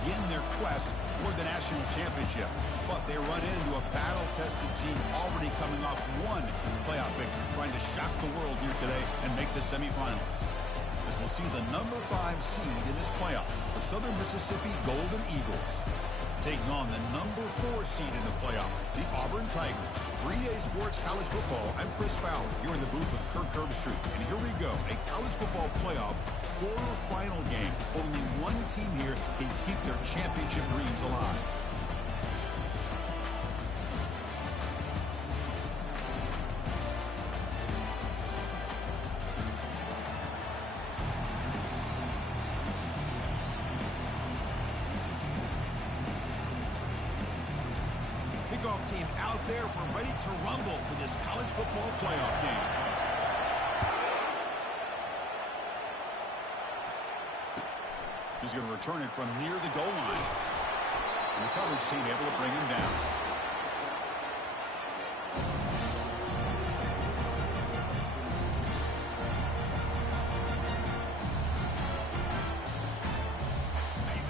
begin their quest toward the national championship. But they run into a battle-tested team already coming off one playoff victory, trying to shock the world here today and make the semifinals. As we'll see the number 5 seed in this playoff, the Southern Mississippi Golden Eagles, taking on the number 4 seed in the playoff, the Auburn Tigers. 3A Sports College Football, I'm Chris Fowler. You're in the booth with Kirk Herbstreit. And here we go, a college football playoff quarterfinal game. Only one team here can keep their championship dreams alive. Kickoff team out there. We're ready to rumble for this college football playoff game. He's going to return it from near the goal line. And the coverage team able to bring him down.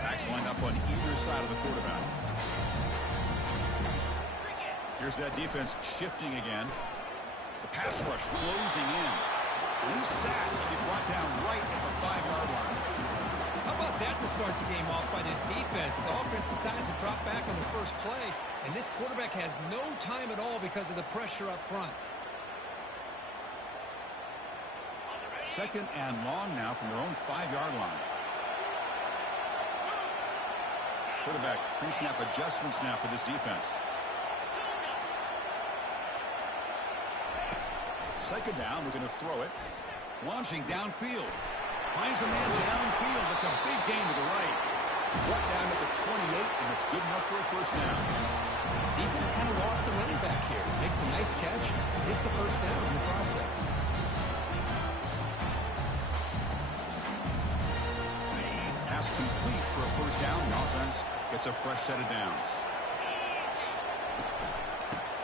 Backs lined up on either side of the quarterback. Here's that defense shifting again. The pass rush closing in. He's sacked. He'll be brought down right at the 5-yard line. How about that to start the game off by this defense? The offense decides to drop back on the first play, and this quarterback has no time at all because of the pressure up front. Second and long now from their own 5-yard line. Quarterback pre-snap adjustments now for this defense. Second down, we're going to throw it. Launching downfield. Finds a man downfield. That's a big gain to the right. Brought down at the 28, and it's good enough for a first down. Defense kind of lost a running back here. Makes a nice catch. Gets the first down in the process. Pass complete for a first down. The offense gets a fresh set of downs.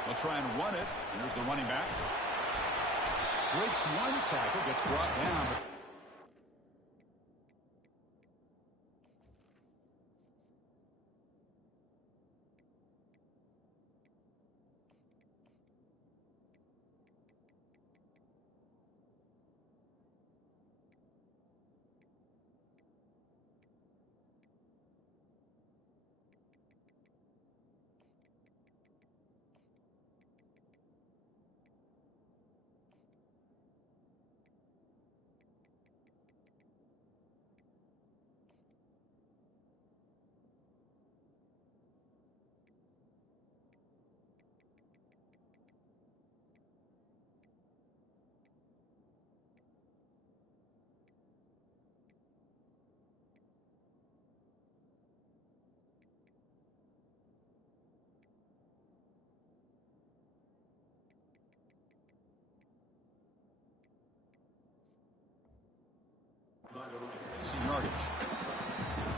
They'll try and run it. And there's the running back. Breaks one tackle, gets brought down.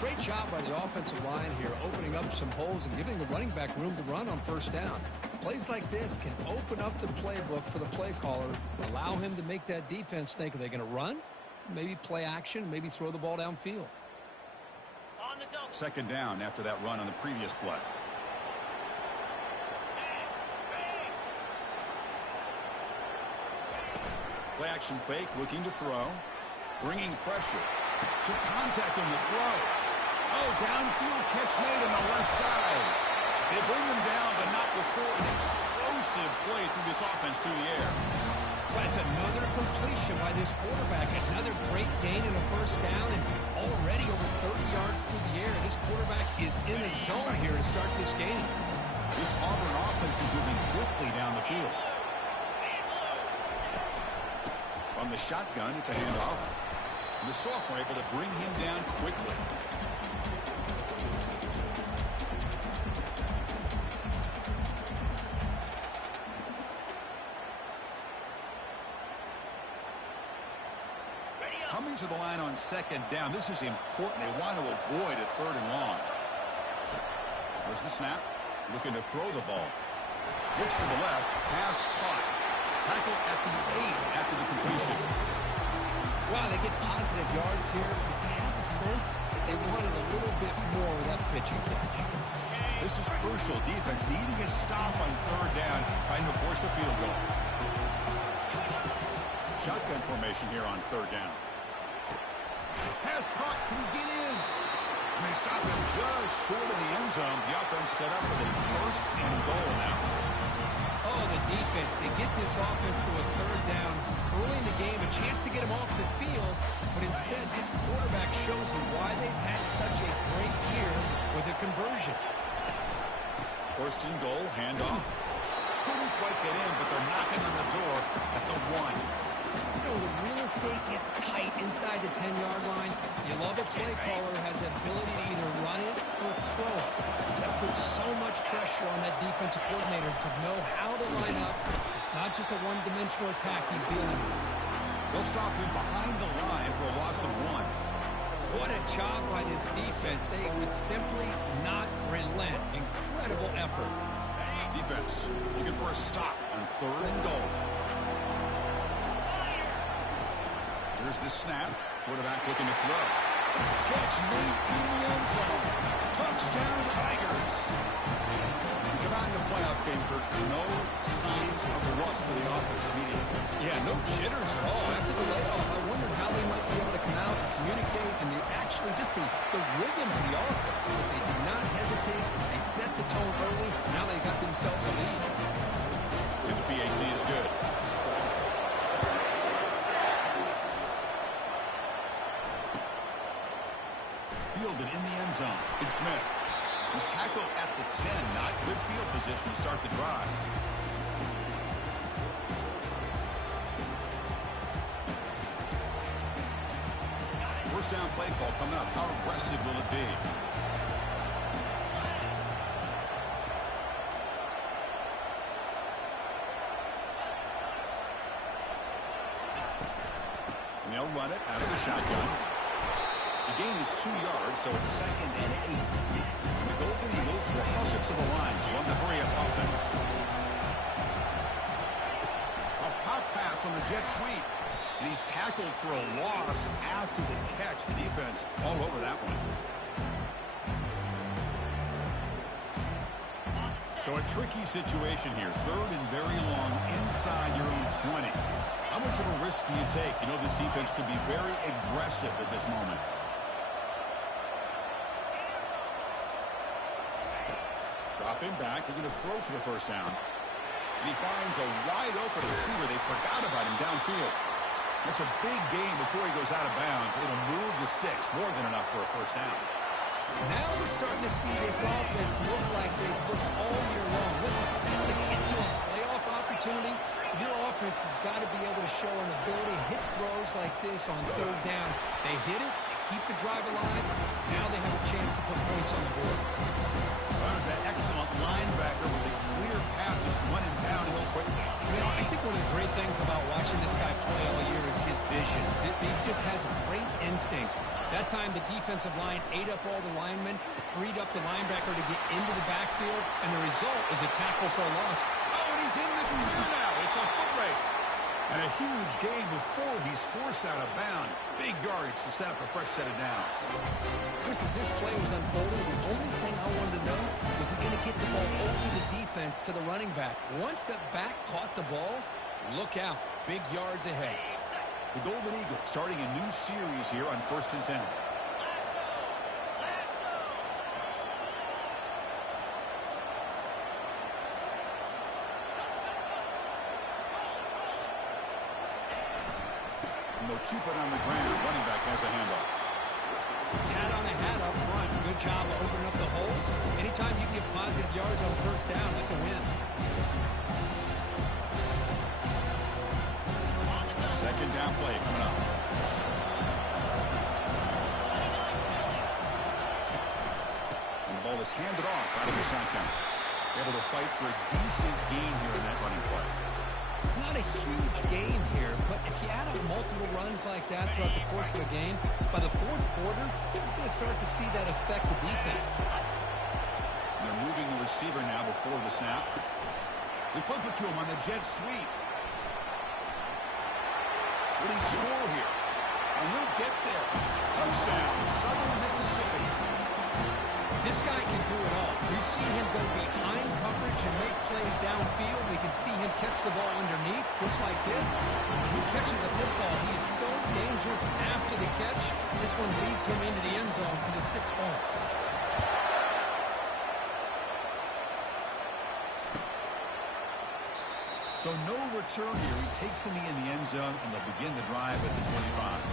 Great job by the offensive line here, opening up some holes and giving the running back room to run on first down. Plays like this can open up the playbook for the play caller, allow him to make that defense think, are they going to run? Maybe play action, maybe throw the ball downfield. Second down after that run on the previous play. Play action fake, looking to throw. Bringing pressure. Took contact on the throw. Oh, downfield catch made on the left side. They bring them down, but not before an explosive play through this offense through the air. But it's another completion by this quarterback. Another great gain in a first down, and already over 30 yards through the air. This quarterback is in a zone here to start this game. This Auburn offense is moving quickly down the field. From the shotgun, it's a handoff. And the sophomore able to bring him down quickly. Coming to the line on second down. This is important. They want to avoid a third and long. There's the snap. Looking to throw the ball. Pitch to the left. Pass caught. Tackle at the 8 after the completion. Wow, they get positive yards here. I have a sense that they wanted a little bit more of that pitch and catch. This is crucial. Defense needing a stop on third down, trying to force a field goal. Shotgun formation here on third down. Pass caught. Can he get in? And they stop him just short of the end zone. The offense set up with a first and goal now. Oh, the defense. They get this offense to a third down early in the game, a chance to get him off the field, but instead this quarterback shows them why they've had such a great year with a conversion. First and goal, handoff. Couldn't quite get in, but they're knocking on the door at the 1. You know, the real estate gets tight inside the 10-yard line. You love a play caller who has the ability to either run it or throw it. That puts so much pressure on that defensive coordinator to know how to line up. It's not just a one-dimensional attack he's dealing with. They'll stop him behind the line for a loss of 1. What a job by this defense. They would simply not relent. Incredible effort. Defense looking for a stop on third and goal. Here's the snap. Quarterback looking to throw. Catch made in the end zone. Touchdown, Tigers. Come out in the playoff game, Kirk. No signs of rust for the offense immediately. Yeah, no jitters at all. After the layoff, I wondered how they might be able to come out and communicate and actually just the rhythm of the offense. But they did not hesitate. They set the tone early. Now they got themselves a lead. And the PAT is good. Fielded in the end zone. Big Smith. He's tackled at the 10. Not good field position to start the drive. First down play call coming up. How aggressive will it be? And they'll run it out of the shotgun. The gain is 2 yards, so it's 2nd and 8. And the Golden Eagles will hustle to the line to run the hurry-up offense. A pop pass on the jet sweep. And he's tackled for a loss after the catch. The defense all over that one. So a tricky situation here. Third and very long inside your own 20. How much of a risk do you take? You know this defense could be very aggressive at this moment. Drop him back. They're going to throw for the first down. And he finds a wide-open receiver. They forgot about him downfield. That's a big gain before he goes out of bounds. It'll move the sticks more than enough for a first down. Now we're starting to see this offense look like they've looked all year long. Listen, to get to a playoff opportunity, your offense has got to be able to show an ability to hit throws like this on third down. They hit it, they keep the drive alive. Now they have a chance to put points on the board. That was that excellent linebacker with a clear path just running downhill quickly. You know, I think one of the great things about watching this guy play all year is his vision. He just has great instincts. That time the defensive line ate up all the linemen, freed up the linebacker to get into the backfield, and the result is a tackle for a loss. Oh, and he's in the clear now. It's a foot race. And a huge gain before he's forced out of bounds. Big yardage to set up a fresh set of downs. Chris, as this play was unfolding, the only thing I wanted to know was he going to get the ball over the defense to the running back. Once the back caught the ball, look out. Big yards ahead. The Golden Eagles starting a new series here on 1st and 10. And they'll keep it on the ground. Running back has a handoff. Hat on a hat up front. Good job of opening up the holes. Anytime you can get positive yards on first down, that's a win. Second down play coming up. And the ball is handed off out of the shotgun. Able to fight for a decent gain here in that running play. It's not a huge gain here, but if you add up multiple runs like that throughout the course of the game, by the fourth quarter, you're going to start to see that affect the defense. They're moving the receiver now before the snap. They flip it to him on the jet sweep. Will he score here? And he'll get there. Touchdown, Southern Mississippi. This guy can do it all. We've seen him go behind coverage and make plays downfield. We can see him catch the ball underneath, just like this. When he catches a football, he is so dangerous after the catch. This one leads him into the end zone for the 6 points. So no return here. He takes him in the end zone, and they'll begin the drive at the 25.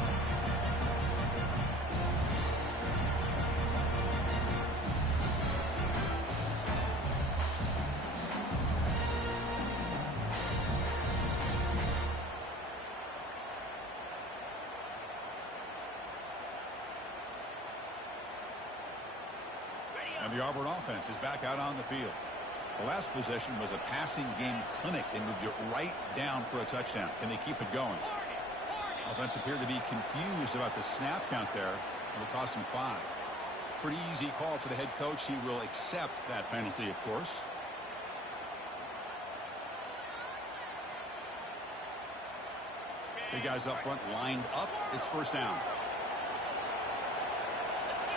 And the Auburn offense is back out on the field. The last possession was a passing game clinic. They moved it right down for a touchdown. Can they keep it going? Offense appeared to be confused about the snap count there. It'll cost him 5. Pretty easy call for the head coach. He will accept that penalty, of course. The guys up front lined up. It's first down.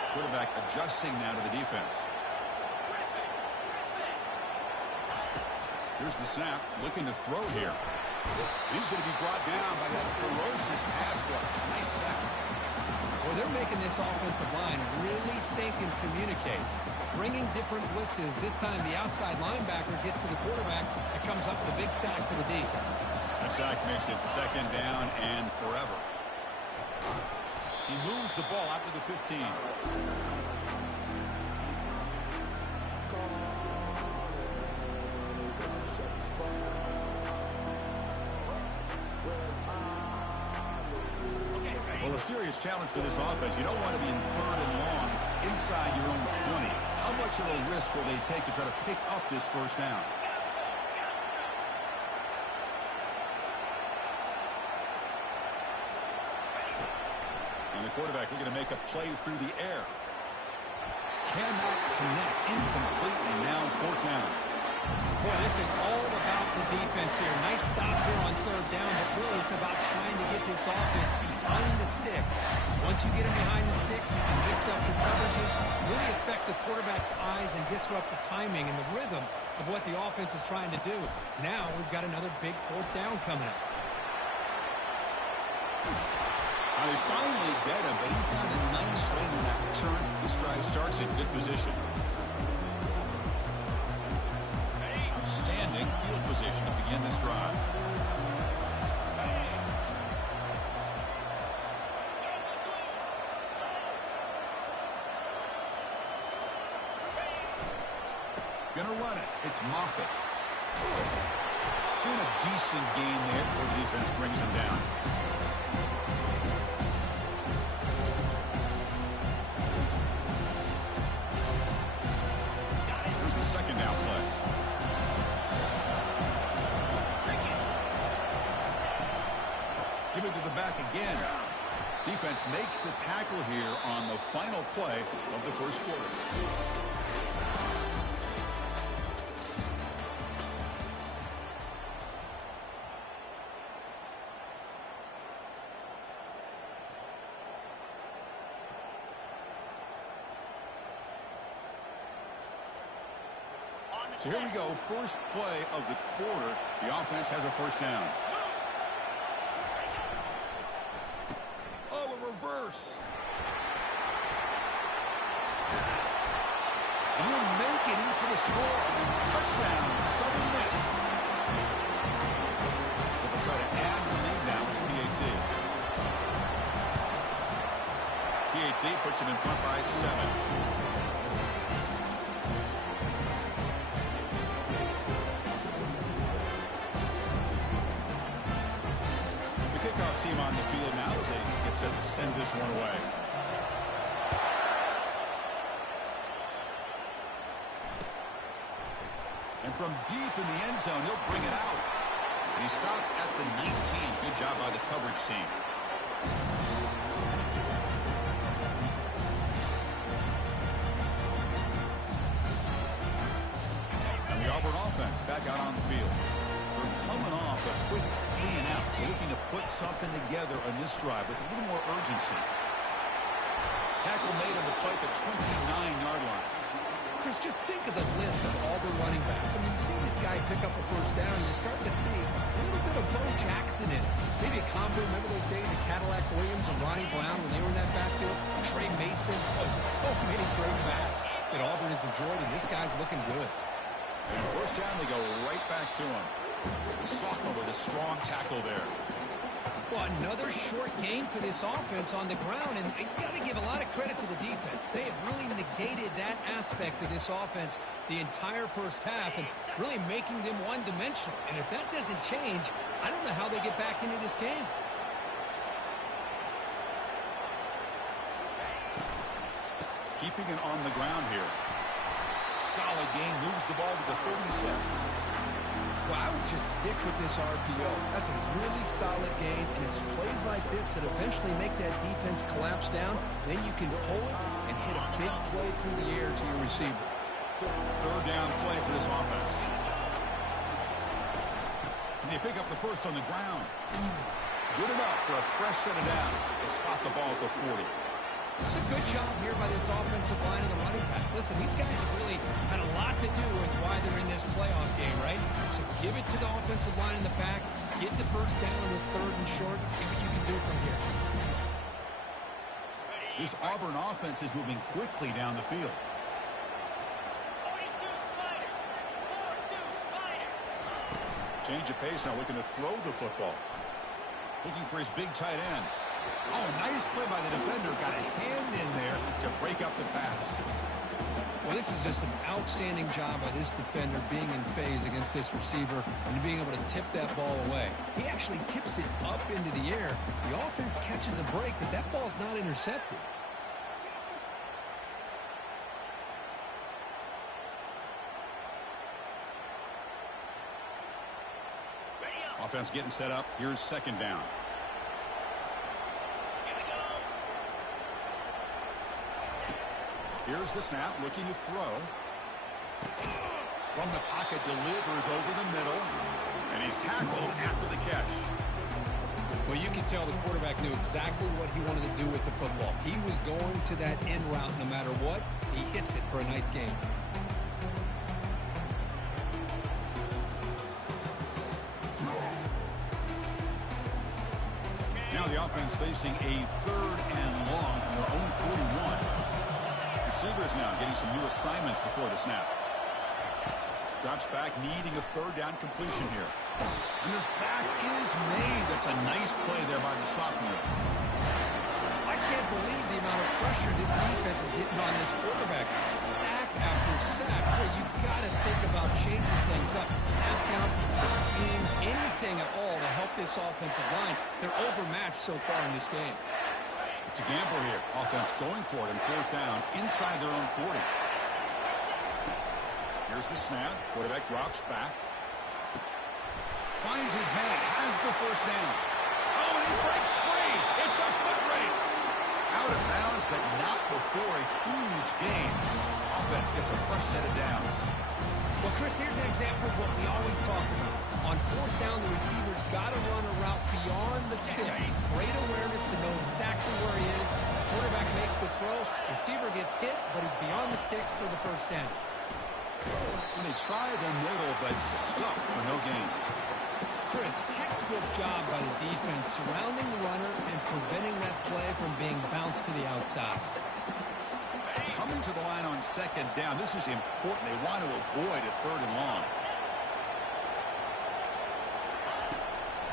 Quarterback adjusting now to the defense. Here's the snap, looking to throw here. He's going to be brought down by that ferocious pass rush. Nice sack. Well, they're making this offensive line really think and communicate. Bringing different blitzes. This time the outside linebacker gets to the quarterback. It comes up with a big sack for the D. That sack makes it second down and forever. He moves the ball out to the 15. Well, a serious challenge for this offense. You don't want to be in 3rd and long inside your own 20. How much of a risk will they take to try to pick up this first down? And the quarterback looking to make a play through the air. Cannot connect. Incomplete, and now 4th down. Boy, this is all about the defense here. Nice stop here on 3rd down, but really it's about trying to get this offense behind the sticks. Once you get them behind the sticks, you can mix up your coverages, really affect the quarterback's eyes and disrupt the timing and the rhythm of what the offense is trying to do. Now we've got another big 4th down coming up. They finally get him, but he found a nice lane in that return. This drive starts in good position. Outstanding field position to begin this drive. Gonna run it. It's Moffitt. Doing a decent gain there before the defense brings him down. Second down play. Give it to the back again. Defense makes the tackle here on the final play of the first quarter. So here we go, first play of the quarter. The offense has a first down. Oh, a reverse. And he'll make it in for the score. Touchdown, Southern Miss. They'll try to add the lead now with the PAT. PAT puts him in front by 7. Team on the field now as they get set to send this one away. And from deep in the end zone, he'll bring it out. And he stopped at the 19. Good job by the coverage team. And the Auburn offense back out on the field. They're coming off a quick 3-and-out, so looking to put something together on this drive with a little more urgency. Tackle made on the play at the 29-yard line. Chris, just think of the list of Auburn running backs. I mean, you see this guy pick up a first down, and you start to see a little bit of Bo Jackson in it. Maybe a combo. Remember those days of Cadillac Williams and Ronnie Brown when they were in that backfield? Trey Mason. Oh, so many great backs that Auburn has enjoyed, and this guy's looking good. And first down, they go right back to him. The sophomore with a strong tackle there. Well, another short game for this offense on the ground, and you got to give a lot of credit to the defense. They have really negated that aspect of this offense the entire first half and really making them one-dimensional. And if that doesn't change, I don't know how they get back into this game. Keeping it on the ground here. Solid game, moves the ball to the 36. Well, I would just stick with this RPO. That's a really solid game, and it's plays like this that eventually make that defense collapse down. Then you can pull it and hit a big play through the air to your receiver. Third down play for this offense. And they pick up the first on the ground. Good enough for a fresh set of downs. They spot the ball at the 40. It's a good job here by this offensive line and the running back. Listen, these guys have really had a lot to do with why they're in this playoff game, right? So give it to the offensive line in the back. Get the first down in this third and short and see what you can do from here. This Auburn offense is moving quickly down the field. Change of pace now, looking to throw the football. Looking for his big tight end. Oh, nice play by the defender. Got a hand in there to break up the pass. Well, this is just an outstanding job by this defender being in phase against this receiver and being able to tip that ball away. He actually tips it up into the air. The offense catches a break, but that ball's not intercepted. Offense getting set up. Here's second down. Here's the snap, looking to throw. From the pocket, delivers over the middle. And he's tackled after the catch. Well, you can tell the quarterback knew exactly what he wanted to do with the football. He was going to that end route no matter what. He hits it for a nice game. Now the offense facing a third and long from their own 41. Receivers now getting some new assignments before the snap. Drops back, needing a third down completion here. And the sack is made. That's a nice play there by the sophomore. I can't believe the amount of pressure this defense is getting on this quarterback. Sack after sack. Well, you got to think about changing things up. The snap count, the scheme, anything at all to help this offensive line. They're overmatched so far in this game. It's a gamble here. Offense going for it on fourth down inside their own 40. Here's the snap. Quarterback drops back. Finds his man. Has the first down. Oh, and he breaks free. It's a foot race. Out of bounds, but not before a huge gain. Offense gets a fresh set of downs. Well, Chris, here's an example of what we always talk about. On fourth down, the receiver's got to run a route beyond the sticks. Great awareness to know exactly where he is. Quarterback makes the throw. Receiver gets hit, but he's beyond the sticks for the first down. And they try the middle, but stuffed for no gain. Chris, textbook job by the defense surrounding the runner and preventing that play from being bounced to the outside. Coming to the line on second down. This is important. They want to avoid a third and long.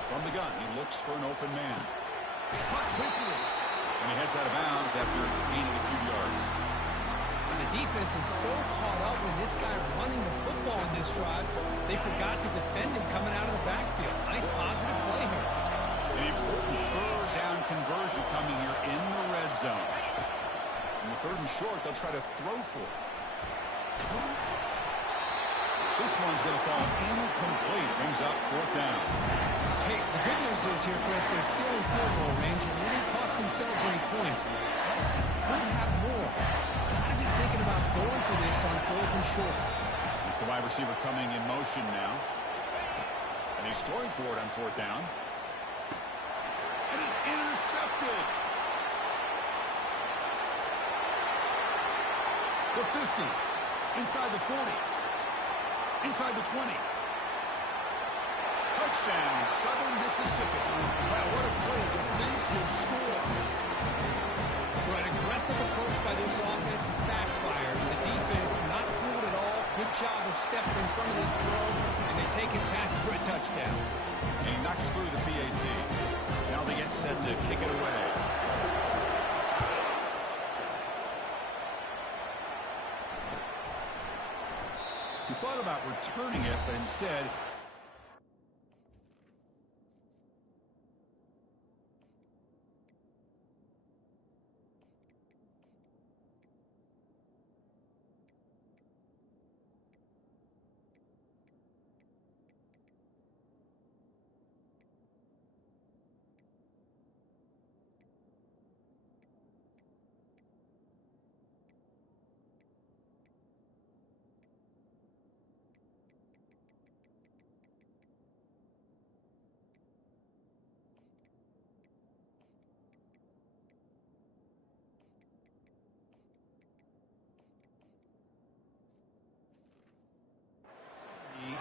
From the gun, he looks for an open man. Caught quickly. And he heads out of bounds after gaining a few yards. The defense is so caught up with this guy running the football in this drive, they forgot to defend him coming out of the backfield. Nice positive play here. An important third down conversion coming here in the red zone. In the third and short, they'll try to throw for it. This one's going to fall incomplete. Brings up fourth down. Hey, the good news is here, Chris, they're still in field goal range, and they didn't cost themselves any points. But they could have more. Got to be thinking about going for this on fourth and short. It's the wide receiver coming in motion now. And he's throwing for it on fourth down. And it's intercepted. The 50. Inside the 40. Inside the 20. Touchdown, Southern Mississippi. Wow, what a play. Defensive score. Well, an aggressive approach by this offense backfires. The defense not fooled at all. Good job of stepping in front of this throw, and they take it back for a touchdown. And he knocks through the PAT. Now they get set to kick it away. He thought about returning it, but instead...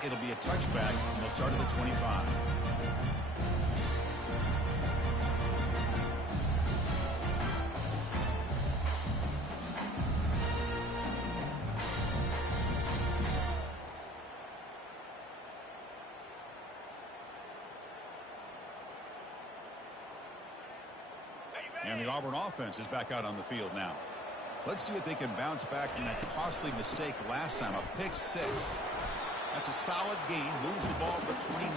It'll be a touchback, and they'll start at the 25. And the Auburn offense is back out on the field now. Let's see if they can bounce back from that costly mistake last time, a pick 6. That's a solid gain. Moves the ball to the 29.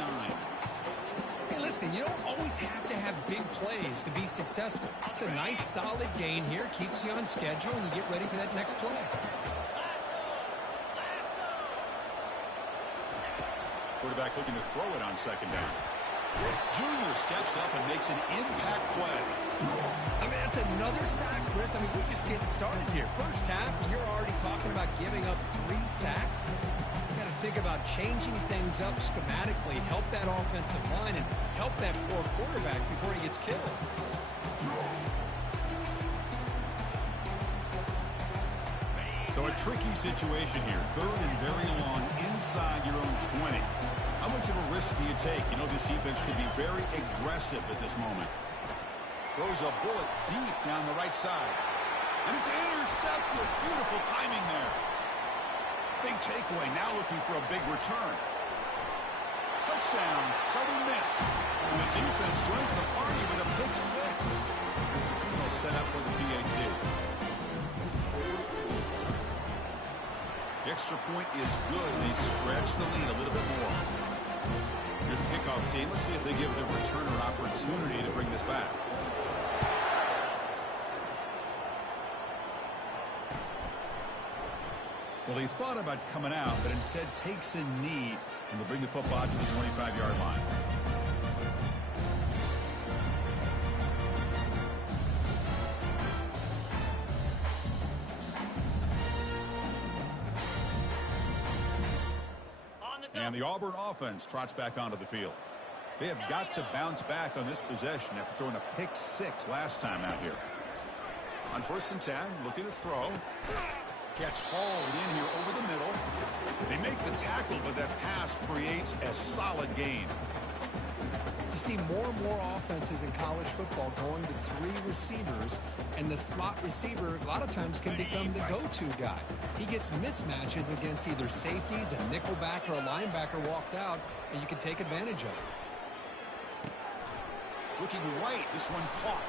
Hey, listen, you don't always have to have big plays to be successful. It's a nice, solid gain here. Keeps you on schedule, and you get ready for that next play. Quarterback looking to throw it on second down. Junior steps up and makes an impact play. I mean, that's another sack, Chris. I mean, we're just getting started here. First half, and you're already talking about giving up 3 sacks. Got to think about changing things up schematically, help that offensive line, and help that poor quarterback before he gets killed. So a tricky situation here. 3rd and very long inside your own 20. How much of a risk do you take? You know, this defense could be very aggressive at this moment. Throws a bullet deep down the right side. And it's intercepted. Beautiful timing there. Big takeaway, now looking for a big return. Touchdown, Southern Miss. And the defense joins the party with a pick 6. They'll set up for the PAT. The extra point is good. They stretch the lead a little bit more. Here's the kickoff team. Let's see if they give the returner opportunity to bring this back. Well, he thought about coming out, but instead takes a knee and will bring the football to the 25-yard line. And the Auburn offense trots back onto the field. They have got to bounce back on this possession after throwing a pick 6 last time out here. On 1st and 10, looking to throw. Catch hauled in here over the middle. They make the tackle, but that pass creates a solid gain. You see more and more offenses in college football going to 3 receivers, and the slot receiver a lot of times can become the go-to guy. He gets mismatches against either safeties, a nickelback, or a linebacker walked out, and you can take advantage of it. Looking right, this one caught.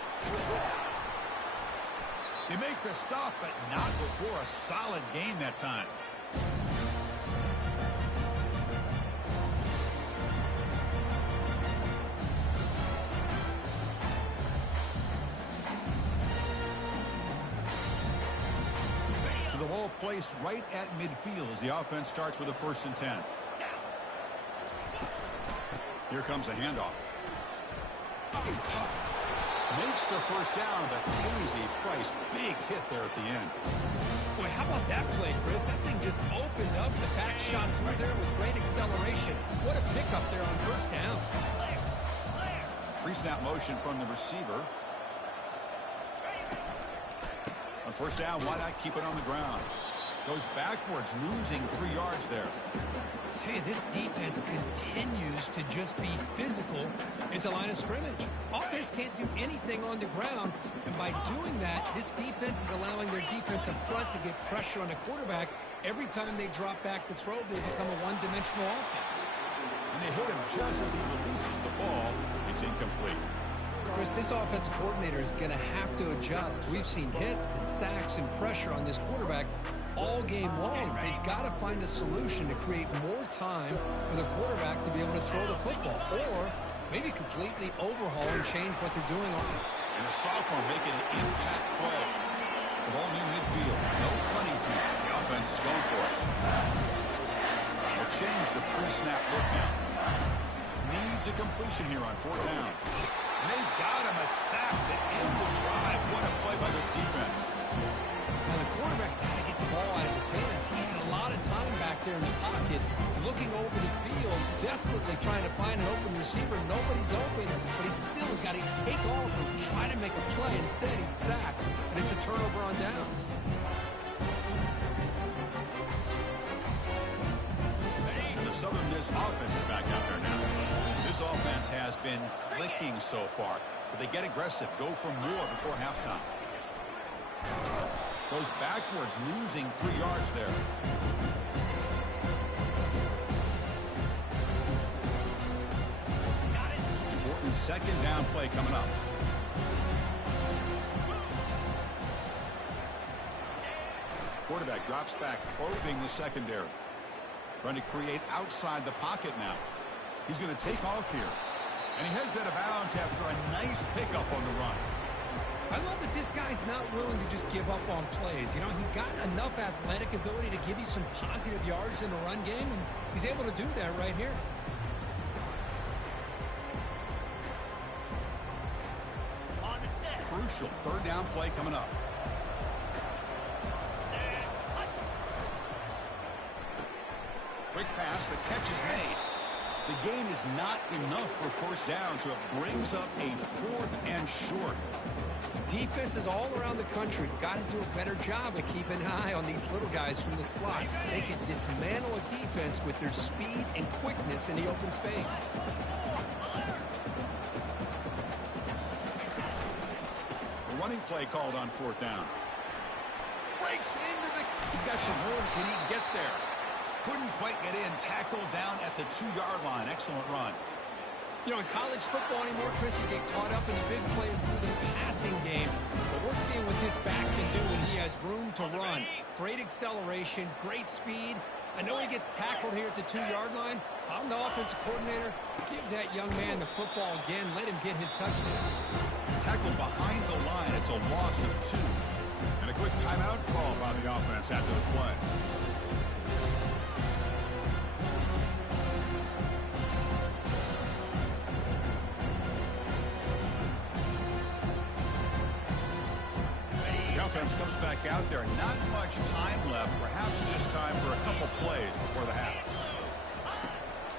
They make the stop, but not before a solid gain that time. So the ball placed right at midfield as the offense starts with a 1st and 10. Here comes a handoff. Makes the 1st down, but pays a price. Big hit there at the end. Boy, how about that play, Chris? That thing just opened up. The back shot through there with great acceleration. What a pickup there on 1st down. Pre-snap motion from the receiver. On 1st down, why not keep it on the ground? Goes backwards, losing 3 yards there. I tell you, this defense continues to just be physical at the line of scrimmage. Offense can't do anything on the ground, and by doing that, this defense is allowing their defensive front to get pressure on the quarterback. Every time they drop back to throw, they become a one-dimensional offense. And they hit him just as he releases the ball. It's incomplete. Chris, this offensive coordinator is going to have to adjust. We've seen hits and sacks and pressure on this quarterback all game long. They've got to find a solution to create more time for the quarterback to be able to throw the football, or maybe completely overhaul and change what they're doing. And a sophomore making an impact play. The ball near midfield. No punting team. The offense is going for it. They'll change the pre-snap look now. Needs a completion here on 4th down. And they've got him a sack to end the drive. What a play by this defense. Now, the quarterback's got to get the ball out of his hands. He had a lot of time back there in the pocket, looking over the field, desperately trying to find an open receiver. Nobody's open, but he still has got to take off and try to make a play. Instead, he's sacked, and it's a turnover on downs. And the Southern Miss offense is back out there now. This offense has been clicking so far, but they get aggressive, go for more before halftime. Goes backwards, losing 3 yards there. Important 2nd down play coming up. Quarterback drops back, probing the secondary. Trying to create outside the pocket now. He's going to take off here. And he heads out of bounds after a nice pickup on the run. I love that this guy's not willing to just give up on plays. You know, he's got enough athletic ability to give you some positive yards in the run game, and he's able to do that right here. Crucial 3rd down play coming up. Quick pass, the catch is made. The gain is not enough for 1st down, so it brings up a 4th and short. Defenses all around the country have got to do a better job of keeping an eye on these little guys from the slot. They can dismantle a defense with their speed and quickness in the open space. A running play called on 4th down. Breaks into the... He's got some room. Can he get there? Couldn't quite get in. Tackled down at the 2-yard line. Excellent run. You know, in college football anymore, Chris, you get caught up in the big plays through the passing game. But we're seeing what this back can do when he has room to run. Great acceleration, great speed. I know he gets tackled here at the 2-yard line. If I'm the offensive coordinator, give that young man the football again. Let him get his touchdown. Tackled behind the line. It's a loss of 2. And a quick timeout call by the offense after the play. Offense comes back out there. Not much time left. Perhaps just time for a couple plays before the half.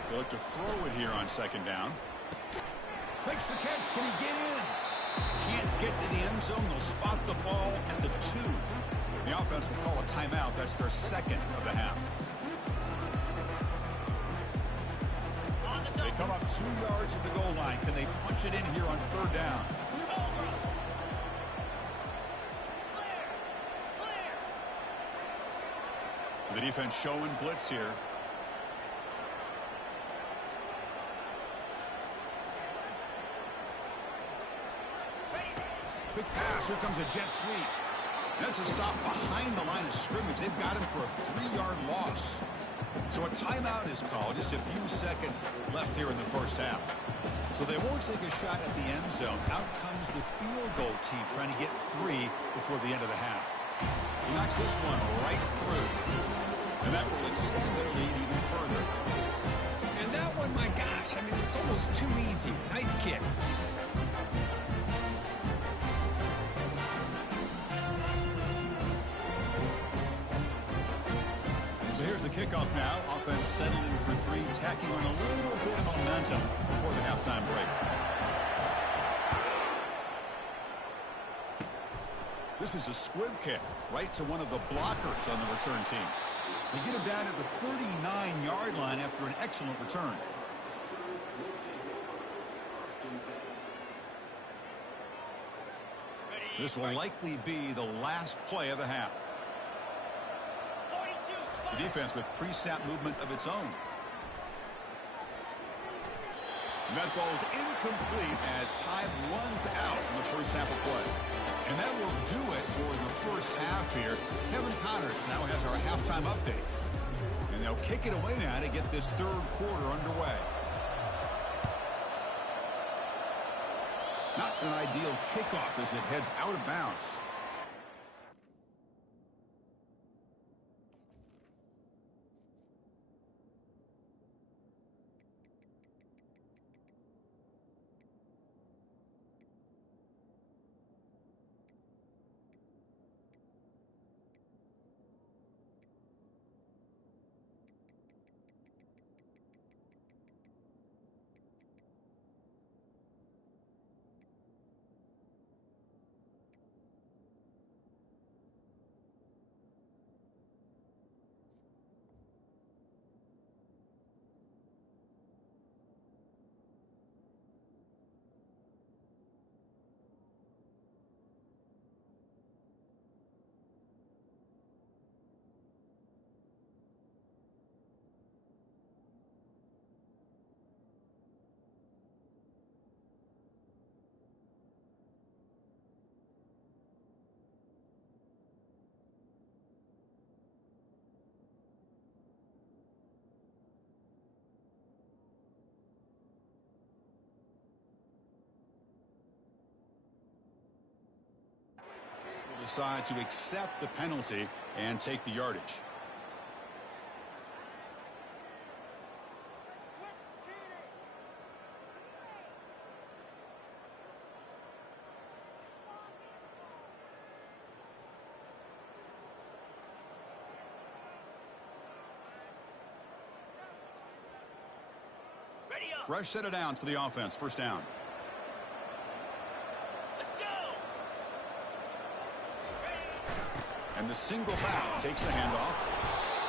They look to throw it here on 2nd down. Makes the catch. Can he get in? Can't get to the end zone. They'll spot the ball at the 2. The offense will call a timeout. That's their 2nd of the half. They come up 2 yards at the goal line. Can they punch it in here on 3rd down? The defense showing blitz here. Quick pass. Here comes a jet sweep. That's a stop behind the line of scrimmage. They've got him for a 3-yard loss. So a timeout is called. Just a few seconds left here in the 1st half. So they won't take a shot at the end zone. Out comes the field goal team trying to get 3 before the end of the half. He knocks this one right through. And that will extend their lead even further. And that one, my gosh, I mean, it's almost too easy. Nice kick. So here's the kickoff now. Offense settling for 3, tacking on a little bit of momentum before the halftime break. This is a squib kick right to one of the blockers on the return team. They get him down at the 39-yard line after an excellent return. This will likely be the last play of the half. The defense with pre-snap movement of its own. And that falls incomplete as time runs out in the first half of play. And that will do it for the first half here. Kevin Connors now has our halftime update. And they'll kick it away now to get this third quarter underway. Not an ideal kickoff as it heads out of bounds. Decide to accept the penalty and take the yardage. Fresh set of downs for the offense. First down. And the single back takes the handoff.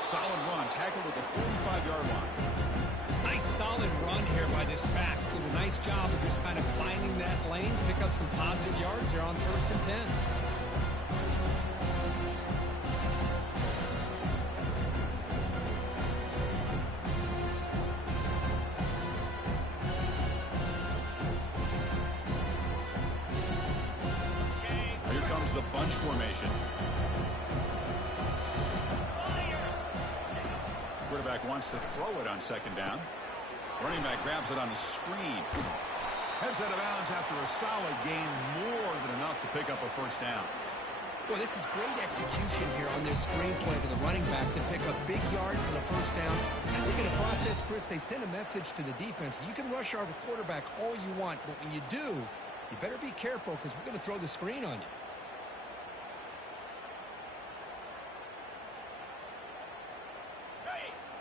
Solid run, tackled at the 45-yard line. Nice solid run here by this back. Did a nice job of just kind of finding that lane, pick up some positive yards here on 1st and 10. Here comes the bunch formation. Quarterback wants to throw it on 2nd down. Running back grabs it on the screen. Heads out of bounds after a solid gain, more than enough to pick up a 1st down. Boy, this is great execution here on this screen play to the running back to pick up big yards on a 1st down. I think in the process, Chris, they send a message to the defense. You can rush our quarterback all you want, but when you do, you better be careful because we're going to throw the screen on you.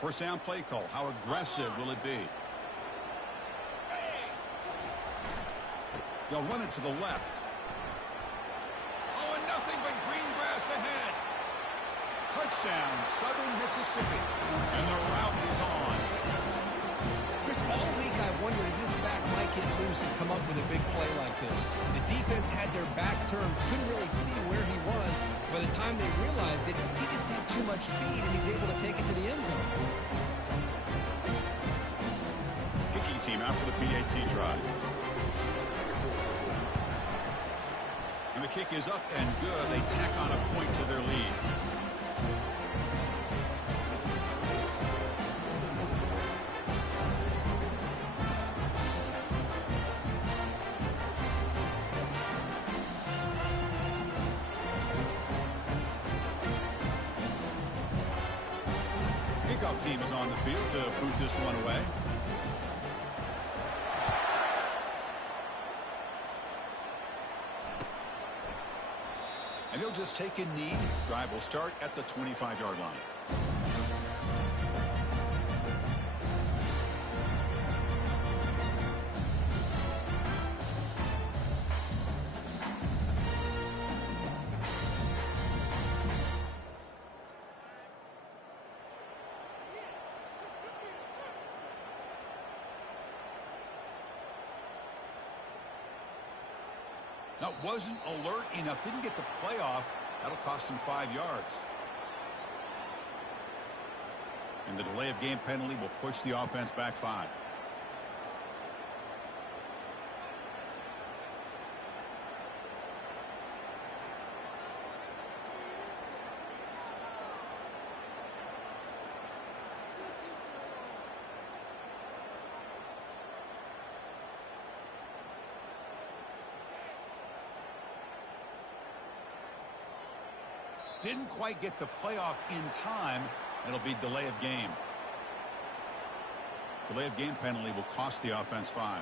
First down play call. How aggressive will it be? They'll run it to the left. Oh, and nothing but green grass ahead. Touchdown, Southern Mississippi. And the route is on. Chris, all week I wondered if this back might get loose and come up with a big play like this. The defense had their back turned, couldn't really see where he was. By the time they realized it, he just had too much speed, and he's able to take it to the end zone. Kicking team out for the PAT try. And the kick is up and good. They tack on a point to their lead. Kickoff team is on the field to boot this one away. And he'll just take a knee. Drive will start at the 25-yard line. Yeah, wasn't alert enough. Didn't get the play off. That'll cost him 5 yards. And the delay of game penalty will push the offense back 5. Didn't quite get the playoff in time. It'll be delay of game. Delay of game penalty will cost the offense 5.